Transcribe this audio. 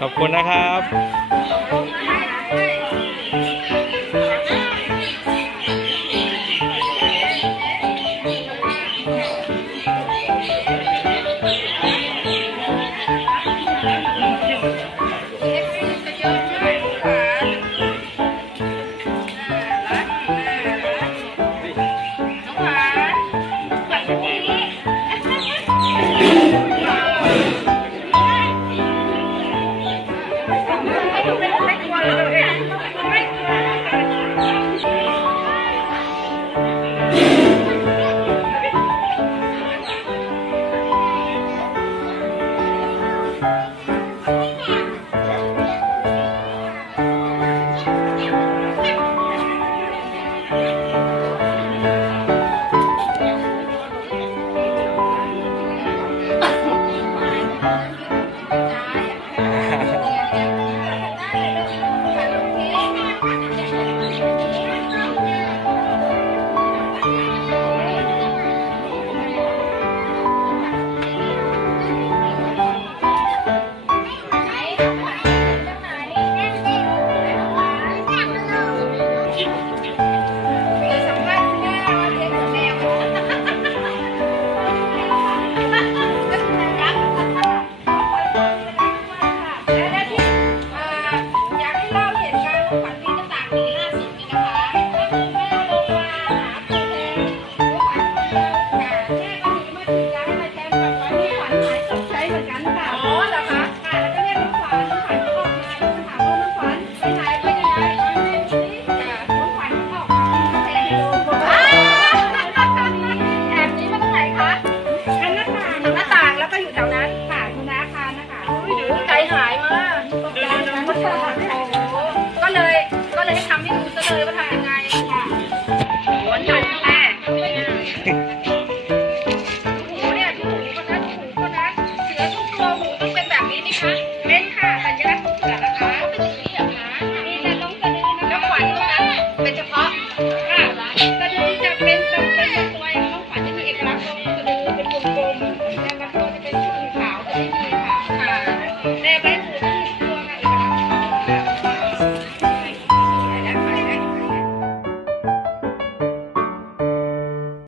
ขอบคุณนะครับ